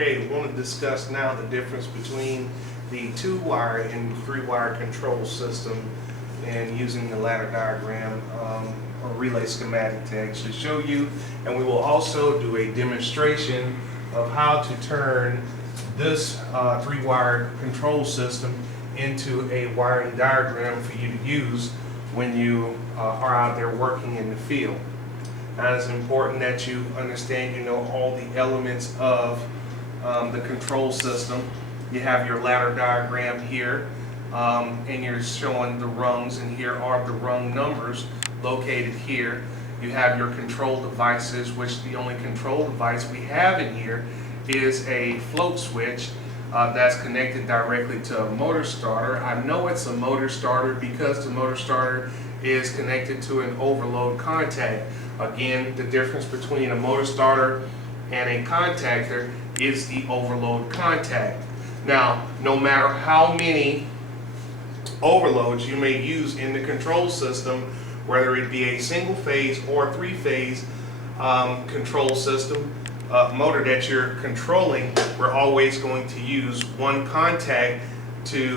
Okay, we want to discuss now the difference between the 2-wire and 3-wire control system and using the ladder diagram or relay schematic to actually show you. And we will also do a demonstration of how to turn this 3-wire control system into a wiring diagram for you to use when you are out there working in the field. Now, it's important that you understand, you know, all the elements of the control system. You have your ladder diagram here, and you're showing the rungs, and here are the rung numbers located here. You have your control devices, which the only control device we have in here is a float switch that's connected directly to a motor starter. I know it's a motor starter because the motor starter is connected to an overload contact. Again, the difference between a motor starter and a contactor is the overload contact. Now, no matter how many overloads you may use in the control system, whether it be a single phase or 3-phase control system, motor that you're controlling, we're always going to use one contact to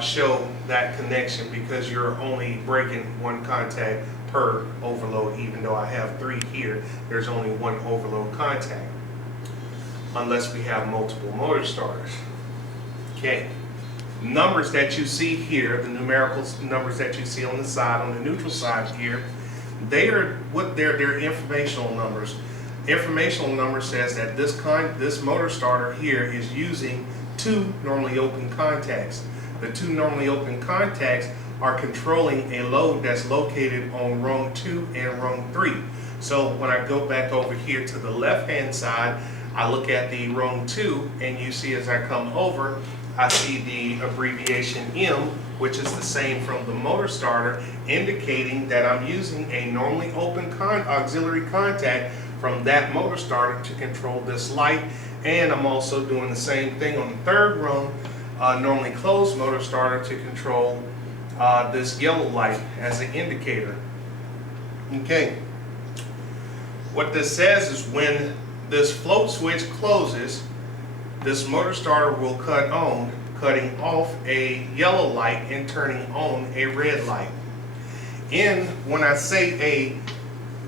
show that connection, because you're only breaking one contact per overload. Even though I have 3 here, there's only one overload contact, unless we have multiple motor starters. Okay, numbers that you see here, the numerical numbers that you see on the side, on the neutral side here, they are what they're informational numbers. Informational number says that this motor starter here is using 2 normally open contacts. The 2 normally open contacts are controlling a load that's located on rung 2 and rung 3. So when I go back over here to the left hand side, I look at the rung 2, and you see as I come over, I see the abbreviation M, which is the same from the motor starter, indicating that I'm using a normally open auxiliary contact from that motor starter to control this light. And I'm also doing the same thing on the 3rd rung, normally closed motor starter, to control this yellow light as an indicator. Okay, what this says is when this float switch closes, this motor starter will cut on, cutting off a yellow light and turning on a red light. And when I say a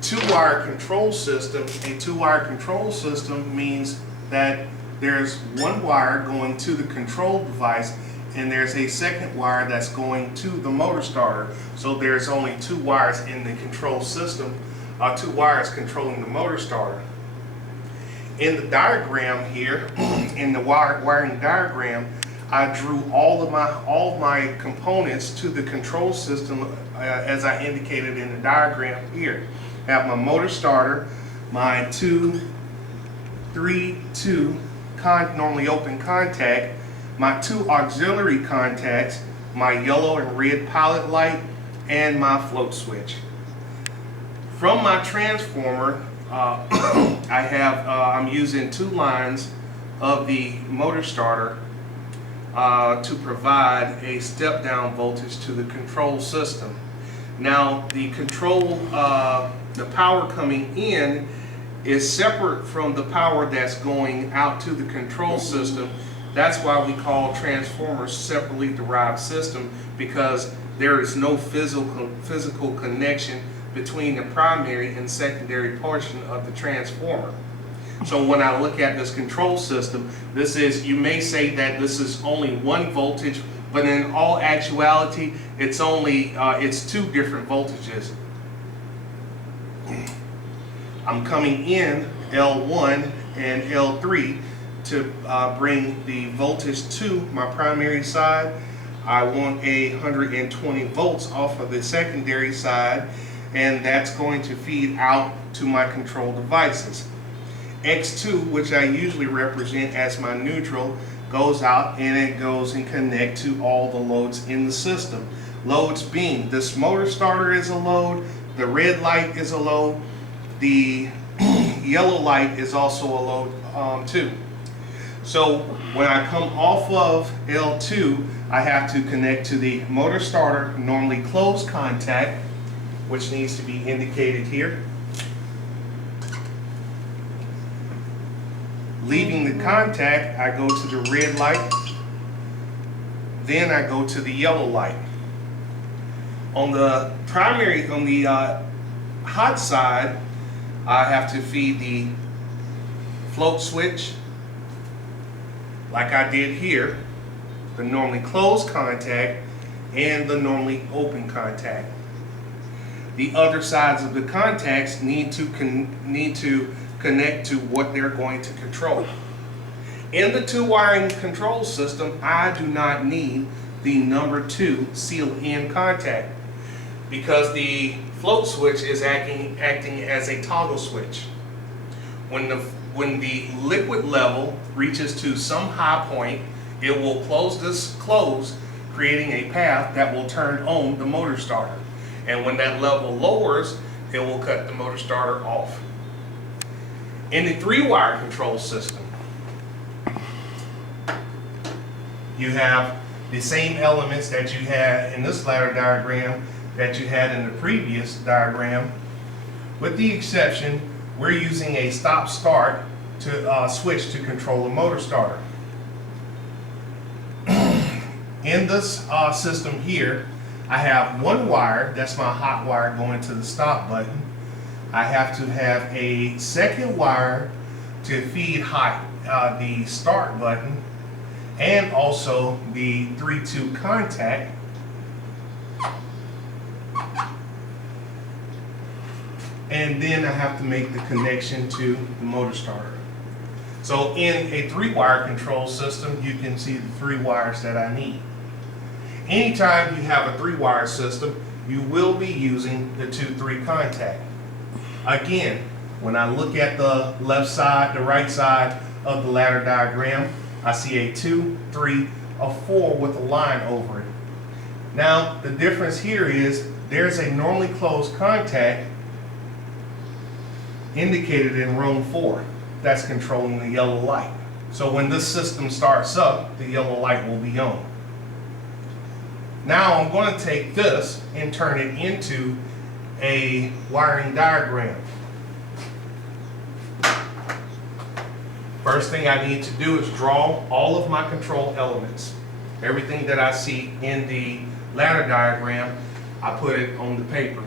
2-wire control system, a 2-wire control system means that there's one wire going to the control device, and there's a second wire that's going to the motor starter. So there's only 2 wires in the control system, 2 wires controlling the motor starter. In the diagram here, in the wiring diagram, I drew all of my components to the control system as I indicated in the diagram here. I have my motor starter, my 2, 3, 2 normally open contact, my 2 auxiliary contacts, my yellow and red pilot light, and my float switch. From my transformer, I'm using 2 lines of the motor starter to provide a step down voltage to the control system. Now, the power coming in is separate from the power that's going out to the control system. That's why we call transformers separately derived system, because there is no physical connection between the primary and secondary portion of the transformer. So when I look at this control system, you may say that this is only 1 voltage, but in all actuality, it's 2 different voltages. I'm coming in L1 and L3 to bring the voltage to my primary side. I want 120 volts off of the secondary side, and that's going to feed out to my control devices. X2, which I usually represent as my neutral, goes out and it goes and connect to all the loads in the system. Loads being, this motor starter is a load, the red light is a load, the yellow light is also a load too. So when I come off of L2, I have to connect to the motor starter normally closed contact, which needs to be indicated here. Leaving the contact, I go to the red light, then I go to the yellow light. On the hot side, I have to feed the float switch, like I did here, the normally closed contact and the normally open contact. The other sides of the contacts need to connect to what they're going to control. In the two wiring control system, I do not need the number 2 seal-in contact because the float switch is acting as a toggle switch. When the liquid level reaches to some high point, it will close, creating a path that will turn on the motor starter. And when that level lowers, it will cut the motor starter off. In the 3-wire control system, you have the same elements that you had in this ladder diagram that you had in the previous diagram, with the exception we're using a stop-start to switch to control the motor starter. In this system here, I have one wire, that's my hot wire going to the stop button. I have to have a second wire to feed hot the start button, and also the 3-2 contact. And then I have to make the connection to the motor starter. So in a 3-wire control system, you can see the 3 wires that I need. Anytime you have a 3-wire system, you will be using the 2-3 contact. Again, when I look at the left side, the right side of the ladder diagram, I see a 2, 3, a 4 with a line over it. Now, the difference here is there's a normally closed contact indicated in row 4 that's controlling the yellow light. So when this system starts up, the yellow light will be on. Now I'm going to take this and turn it into a wiring diagram. First thing I need to do is draw all of my control elements. Everything that I see in the ladder diagram, I put it on the paper.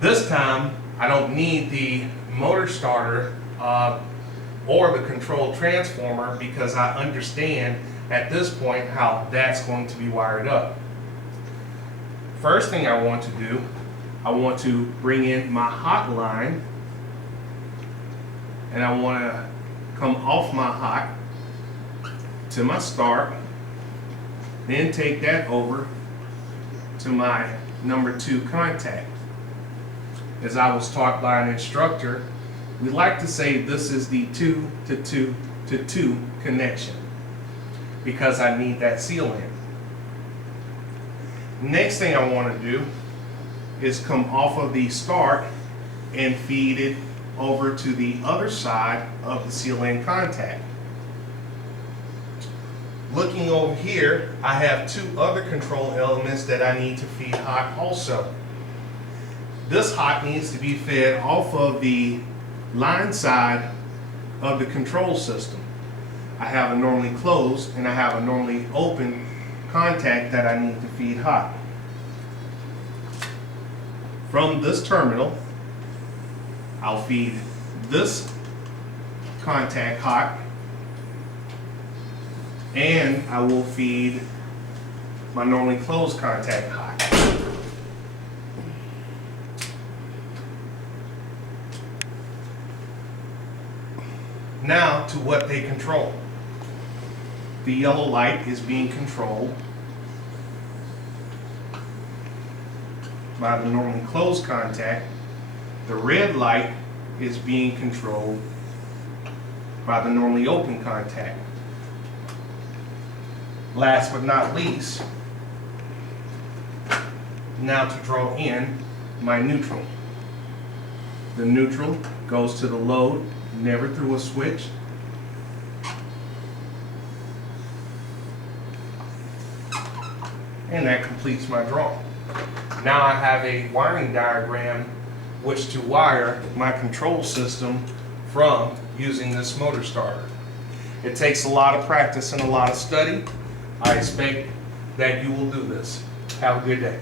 This time, I don't need the motor starter or the control transformer because I understand at this point how that's going to be wired up. First thing I want to do, I want to bring in my hot line, and I want to come off my hot to my start, then take that over to my number 2 contact. As I was taught by an instructor, we like to say this is the 2 to 2 to 2 connection because I need that seal in. Next thing I want to do is come off of the start and feed it over to the other side of the seal in contact. Looking over here, I have 2 other control elements that I need to feed hot also. This hot needs to be fed off of the line side of the control system. I have a normally closed and I have a normally open contact that I need to feed hot. From this terminal, I'll feed this contact hot, and I will feed my normally closed contact hot. Now to what they control. The yellow light is being controlled by the normally closed contact. The red light is being controlled by the normally open contact. Last but not least, now to draw in my neutral. The neutral goes to the load, never through a switch. And that completes my drawing. Now I have a wiring diagram which to wire my control system from using this motor starter. It takes a lot of practice and a lot of study. I expect that you will do this. Have a good day.